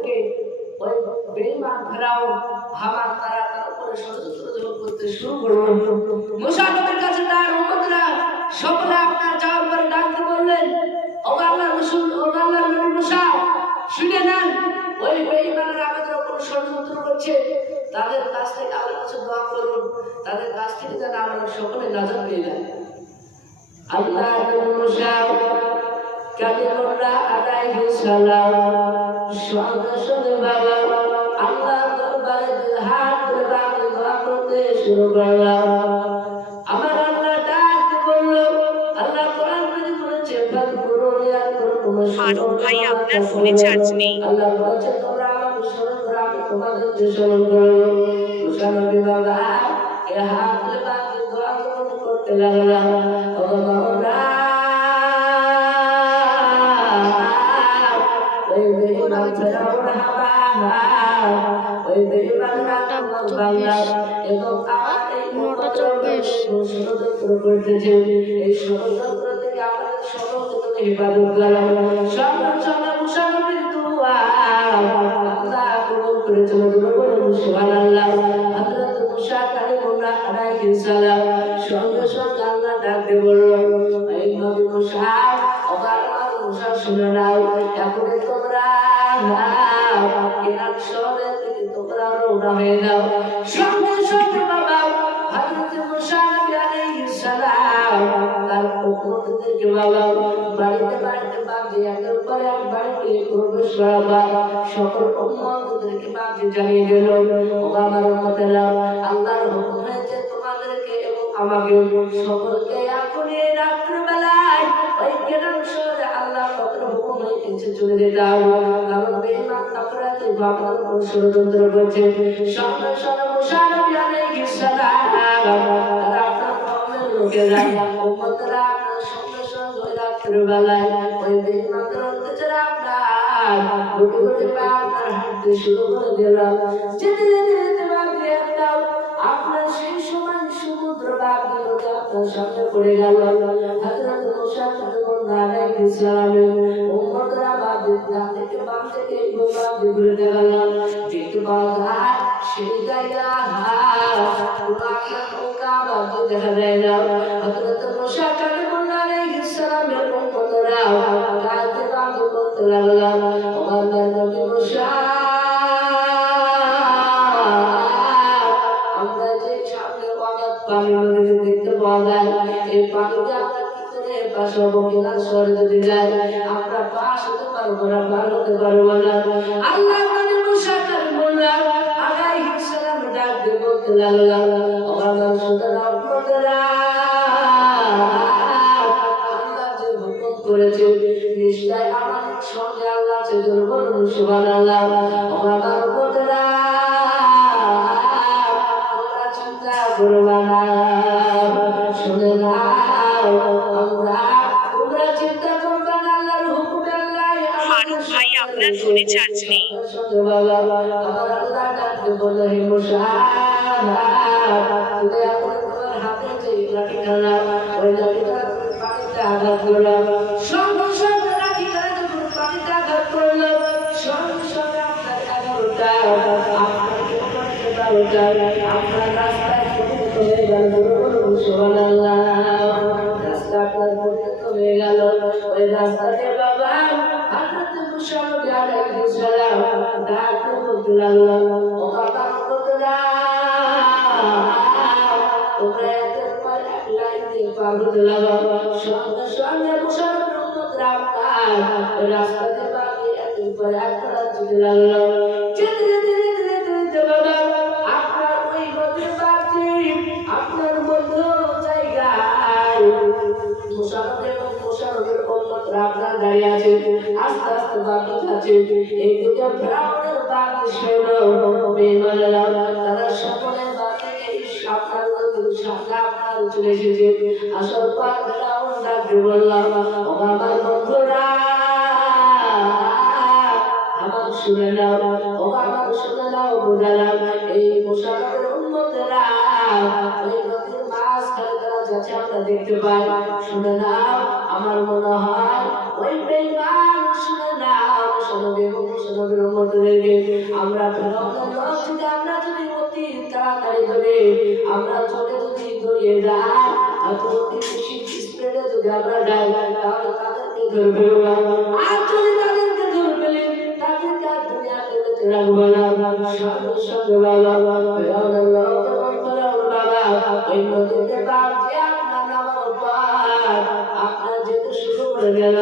থেকে ওই বেঈমান ফেরাউন হামান তারা তার উপরে ষড়যন্ত্র যখন করতে শুরু করলো, মুসা নবীর কাছে তার উম্মতরা সকলে আপনার যাওয়ার পরে ডাকতে বললেন, ও আল্লাহর রাসূল, ও আল্লাহর নবী মুসা, শুনে নেন, ওই বেঈমানরা আমাদের উপর ষড়যন্ত্র করছে, তাদের কাছ থেকে আল্লাহর কাছে দোয়া করুন, তাদের কাছ থেকে যেন আমরা সকলে নাজাত পেয়ে যাই। আল্লাহর নবী মুসা কালিমুল্লাহ আলাইহিস সালাম সঙ্গে সঙ্গে বাবা আল্লাহর দরবারে হাত তুলে বাবা দোয়া করতে শুরু করলাম। আমার আল্লাহ ডাক বলল, আল্লাহ কোরআন মধ্যে বলেছে ফাকুরুনি আকুরকুম ফারুক ভাই আপনার ফোনে চার্জ নেই। আল্লাহ বলেছে তোমরা আমাকে স্মরণ করো, আমি তোমাদেরকে স্মরণ করব। মুসা নবী বাবা এ হাত তুলে বাবা দোয়া করতে লাগলাম। ও বাবা সঙ্গে সঙ্গে আল্লাহ ডাকতে বলল, এই নবী মুসা শুনে নাও, এখন তোমরা ইরাক শহরের দিকে তোমরা রওনা হয়ে যাও। সঙ্গে সঙ্গে বাবা হযরত মুসা আলাইহিস সালাম তার উম্মতদেরকে বাবা বাড়িতে বাড়িতে বাড়ি একের পর এক বাড়িতে প্রবেশ করা সকল উম্মতদেরকে বাড়ি জানিয়ে দিল, ও আমার উম্মতেরা, আল্লাহর হুকুম হয়েছে তোমাদেরকে এবং আমাকে সকলকে এখনই রাত্রিবেলায় ওই কেনান শহরে আল্লাহর পথের হুকুম হয়েছে চলে যেতে হবে, কারণ বেঈমান কাফেররা বাবার উপর ষড়যন্ত্র করছে। সঙ্গে সঙ্গে মুসা নবী আলাইহিস সালাম আর আপনার কওমের লোকেরা উম্মতরা আপনার সঙ্গে সঙ্গে ওই রাত্রিবেলায় ওই বেঈমানদের অত্যাচারে আপনার গুটি গুটি পা আপনার হাঁটতে শুরু করে দিল। যেতে যেতে যেতে ভাবলে একটা আপনার সেই সময় সমুদ্র বাগিয়ে আপনার সামনে পড়ে গেল। হযরত মুসা আলাইহিস সালামের উম্মতরা বাগিয়ে ডান থেকে বাম থেকে বাগিয়ে ঘুরে গেল, দেখতে পাওয়া যায় সেই জায়গা আপনার নৌকা বাগিয়ে দেখা যায় না। হযরত মুসা আলাইহিস সালামের উম্মতরা গায়ে বাগিয়ে করতে লাগল, ও আল্লাহর নবী মুসা, পানি নদী দেখতে পাওয়া যায়, এই পানিতে আমরা কি করে পাশ হবো? কেনার শহরে যদি যাই আমরা পাশ হতে পারবো না, পার হতে পারবো না। আল্লাহর নবী মুসা কালিমুল্লাহ আলাইহিস সালাম ডাক দিয়ে বলতে লাগলেন, ও আমার সোনারা আপনারা, আল্লাহ যে হুকুম করেছে নিশ্চয় আমাদের সঙ্গে আল্লাহ আছে, বলুন সুবহানাল্লাহ। ও আমার আপনারা করবা না, শুনে নাও, তোমরা চিন্তা করবা না, আল্লাহর হুকুমে আল্লাহ। ফারুক ভাই আপনার ফোনে চার্জ নেই। আমার আল্লাহ ডাকতে বলে, হে মুসা, তুমি এখন তোমার হাতে যে লাঠিখানা, ওই লাঠিখানা তুমি পানিতে আঘাত করো। সঙ্গে সঙ্গে লাঠিখানা যখন পানিতে আঘাত করলো, সঙ্গে সঙ্গে আপনার 11টা আপনার রাস্তায় হয়ে গেল, সুবহানাল্লাহ, রাস্তা আপনার পরিণত হয়ে গেল। ওই রাস্তাতে বাবা হযরত মুসা আলাইহিস সালাম ডাক করতে লাগলেন, ও বাবা তোমরা একের পর এক লাইন দিয়ে পার হতে লাগো। সঙ্গে সঙ্গে মুসা উম্মতরা আপনার রাস্তাতে বাকি একের পর এক যেতে লাগলো। যেতে যেতে যেতে যেতে বাবা আপনার ওই নদীর বাকি আপনার মধ্য জায়গায় মুসাফির এবং মুসাফির উম্মতরা আপনার দাঁড়িয়ে আছে, আস্তে আস্তে বাকি আছে। এই দুটো ফেরাউনের বাকি সৈন্য বেঈমানরা তারা সকলে বাকি আপনার নদীর সামনে আপনার চলে এসেছে। আসার পর ফেরাউন ডাকতে বললাম, ও আমার বন্ধুরা আমার শুনে নাও, ও আমার শুনে নাও, বোঝালাম এই মুসাফির উম্মতরা ওই নদীর মাঝখানে তারা যাচ্ছে আমরা দেখতে পাই। শুনে নাও, আমার মনে হয় ওই বেঈমান শুনে না মুসলমানের উম্মতদেরকে আমরা ফেরাউনের লোক থেকে আমরা যদি অতি তাড়াতাড়ি করে আমরা চলে যদি দৌড়িয়ে যাই অতি বেশি স্পিডে যদি আমরা যাই তাহলে তাদেরকে ধরে ফেলবো আর যদি তাদেরকে ধরে ফেলি তাদেরকে আর দুনিয়াতে বেঁচে রাখবো না সঙ্গে সঙ্গে বাবা ফেরাউনের লোক এবং ফেরাউন বাবা ওই নদীতে বাপ যে আপনার নামার পর আপনার যেতে শুরু করে গেল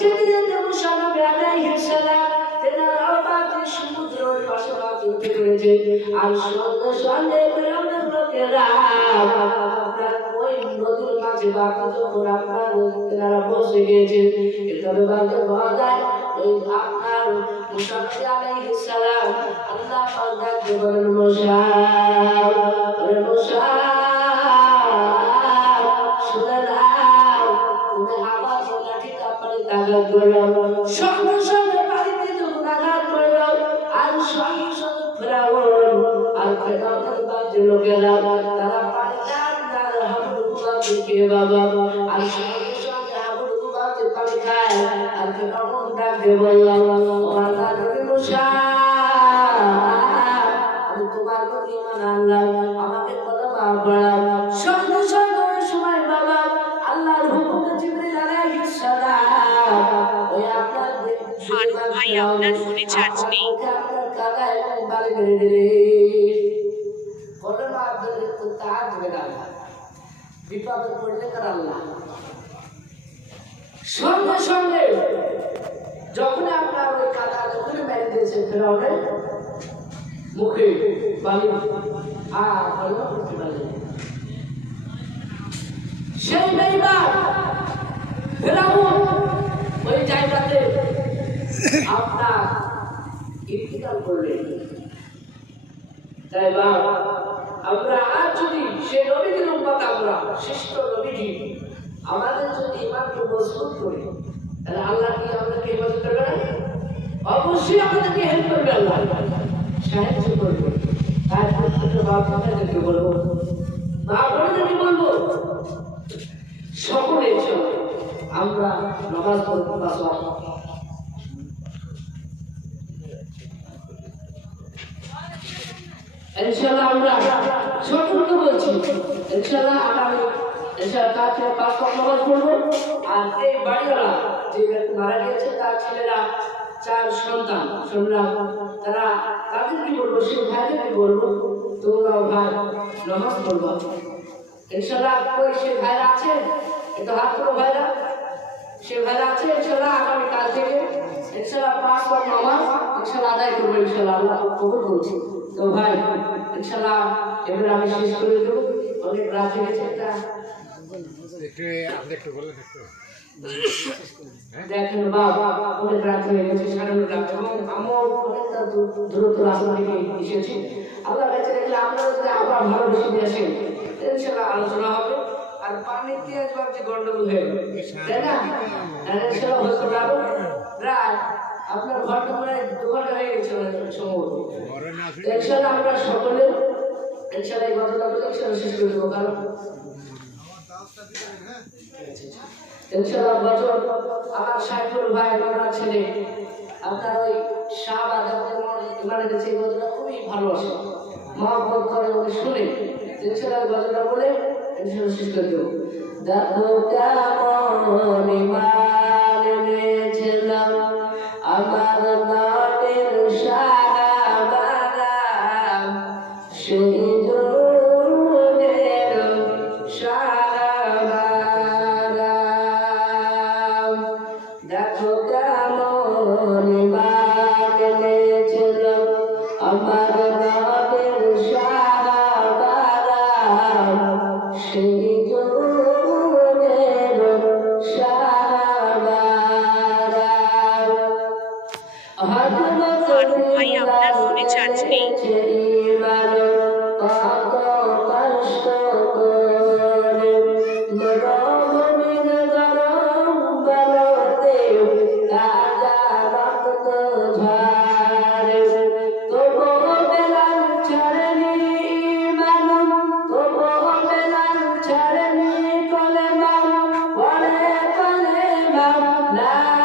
যেতে যেতে মুসা নবী আলাইহিস সালাম তেনারাও বাকি সমুদ্রের পাশে বাকি উঠে পড়েছে আর সঙ্গে সঙ্গে ফেরাউনের লোকেরা আপনার ওই নদীর মাঝে বাকি যখন আপনার তেনারা পৌঁছে গিয়েছে এভাবে বাকি পাওয়া যায় ওই আপনার মুসা নবী আলাইহিস সালাম আল্লাহ পাক ডাকতে বলেন মুসা আরে মুসা শুনে নাও তুমি আবার লাঠিটা পানিতে আঘাত করো সঙ্গে সঙ্গে পানিতে যখন আঘাত করলো আর সঙ্গে সঙ্গে ফেরাউন আর ফেরাউনের বাকি লোকেরা তারা পানিটা আপনার হাবুডুবু বাকি খেয়ে বাবা আর সঙ্গে সঙ্গে হাবুডুবু বাকি পানি খায় আর ফেরাউন ডাকতে বললাম ও আল্লাহ নবী মুসা আমি তোমার প্রতি ঈমান আনলাম আমাকে কলমা পড়াও সঙ্গে সঙ্গে ওই সময় বাবা আল্লাহর হুকুমে জিবরিল আলাইহিস সালাম ওই আপনার ফারুক ভাই আপনার ফোনে চার্জ নেই। আপনার কাদায় বালি মেরে দিলে কলমা ধরে তো তার ধরে আল্লাহ বিপদে পড়লে কার আল্লাহ সঙ্গে সঙ্গে যখন আপনার ওই কাদা যখন মেরে দিয়েছে ফেরাউনের মুখে বালি আর কলমা পড়তে পারলে সেই বেঈমান ফেরাউন ওই জায়গাতে আপনার ইন্তিকাল করলেন তাই বাবা আমরা আজ যদি সে নবীদের উম্মত আমরা শ্রেষ্ঠ নবীজি আমাদের যদি ইমানকে মজবুত করি তাহলে আল্লাহ কি আমাদেরকে হেফাজত করবে না অবশ্যই আমাদেরকে হেল্প করবে আল্লাহ সাহায্য করবে তাই প্রত্যেকটা বাবা-মাদেরকে বলবো মা-বোনদেরকে বলবো সকলে আমরা নামাজ পড়বো বাসা ইনশাআল্লাহ আমরা সকলকে বলছি ইনশাআল্লাহ আগামী ইনশাআল্লাহ কালকে 5 ওয়াক্ত নামাজ পড়বো আর এই বাড়িওয়ালা যে ব্যক্তি মারা গিয়েছে তার ছেলেরা 4 সন্তান শুনলাম তারা তাদের কি বলবো সেই ভাইদেরকে বলবো তোমরাও ভাই নামাজ পড়বো ইনশাআল্লাহ কই সে ভাইরা আছে একটু হাত তোলো ভাইরা সে ভাইরা আছে ইনশাআল্লাহ আগামী কাল থেকে ইনশাআল্লাহ 5 ওয়াক্ত নামাজ ইনশাআল্লাহ আদায় করবো ইনশাআল্লাহ আল্লাহ কবুল করুন তো ভাই ইনশাআল্লাহ এবারে আমি শেষ করে দেব অনেক রাত হয়ে গেছে একটা একটু বলেন একটু দেখেন বাবা অনেক রাত হয়ে গেছে 9:30 এবং আমও অনেকটা দ্রুত রাস্তা থেকে এসেছি আল্লাহ কাছে দেখলে আপনারা যদি আবার ভালো বেশি দিয়ে আসেন ইনশাআল্লাহ আলোচনা হবে আর পানিতে আজ ভাবছি গন্ডগোল হয়ে গেল তাই না ইনশাআল্লাহ হতে পারবো রাত আপনার ঘরটা প্রায় 2 ঘন্টা হয়ে গেছে সম্ভবত ইনশাআল্লাহ আমরা সকলে ইনশাআল্লাহ এই কথাটা বলে ইনশাআল্লাহ শেষ করে দেবো কারণ ইনশাআল্লাহ বছর আমার সাইফুল ভাই আমার ছেলে আপনার ওই শাহবাগ ইমানের কাছে এই কথাটা খুবই ভালোবাসে মহব্বত করে উনি শুনে ইনশাআল্লাহ কথাটা বলে ইনশাআল্লাহ শেষ করে দেবো দেখো কেমন ইমান এনেছিলাম আমার নামের শাহবাগা সেই জোরের শাহবাগা দেখো কেমন ইমান এনেছিলাম আমার নামের শাহবাগা সেই জোরের শাহবাগা ফারুক ভাই আপনার ফোনে চার্জ নেই। La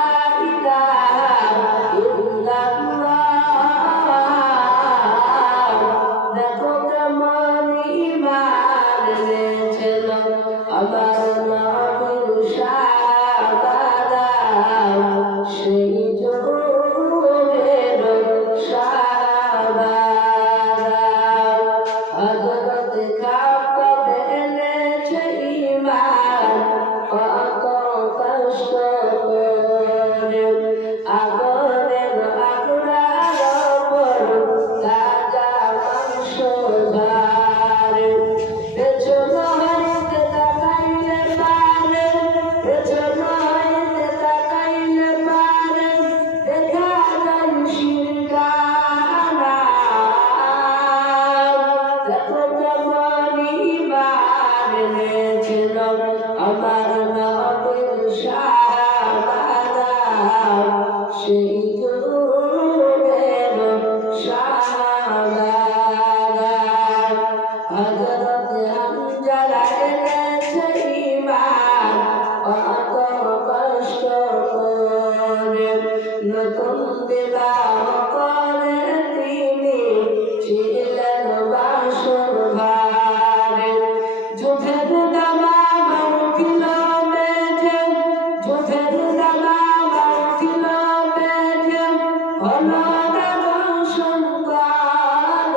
সন্তান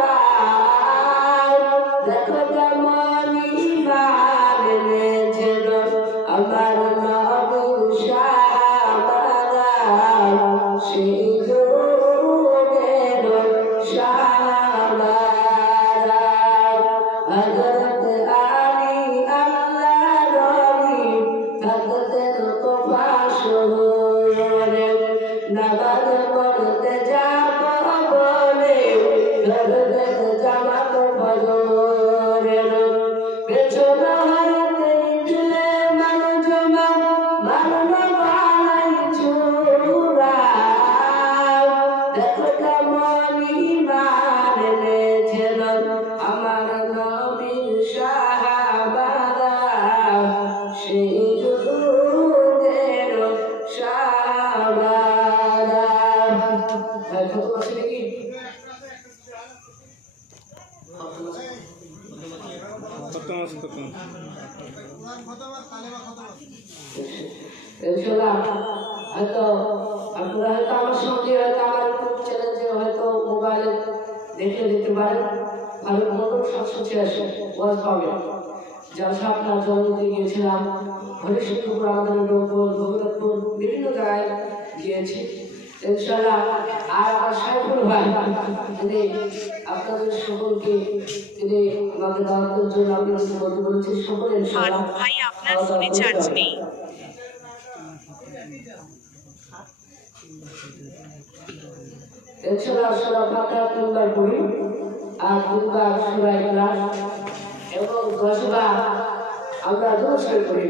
দেখো কেমন ঈমান এনেছিল আমার নবীর সাহাবারা সেই যুগের সাহাবারা হযরত আলী আল্লাহ নবী থাকতেন কুফা শহরে নামাজ পড়তে যাব বলে ধরতেন জামাত ফজরের পেছন হইতে দিলে মানুষমা মারল বালাই চূড়া দেখো কেমন ঈমান এনেছিল আমার নবীর সাহাবারা সেই যুগের সাহাবারা কত আছে নাকি ইনশাআল্লাহ হয়তো আপনারা হয়তো আমার সঙ্গে হয়তো আমার ইউটিউব চ্যানেলে হয়তো মোবাইলে দেখে দিতে পারেন ভালো মতো 786 ওয়াজ পাবেন জলসা আপনার জন্মতে গিয়েছিলাম হরিশঙ্করপুর আমাদের ডোমপুর গোবিন্দপুর বিভিন্ন জায়গায় গিয়েছি ইনশাআল্লাহ আর আমার সাইফুল ভাই তিনি আপনাদের সকলকে তিনি আমাদের দাওয়াতের জন্য আমি বলতে বলেছি সকলে ইনশাআল্লাহ ফারুক ভাই আপনার ফোনে চার্জ নেই ইনশাআল্লাহ সূরা ফাতিহা তিনবার পড়ি আর তিনবার সূরা ইখলাস এবং 10 বার আমরা দরুদ শরীফ পড়ি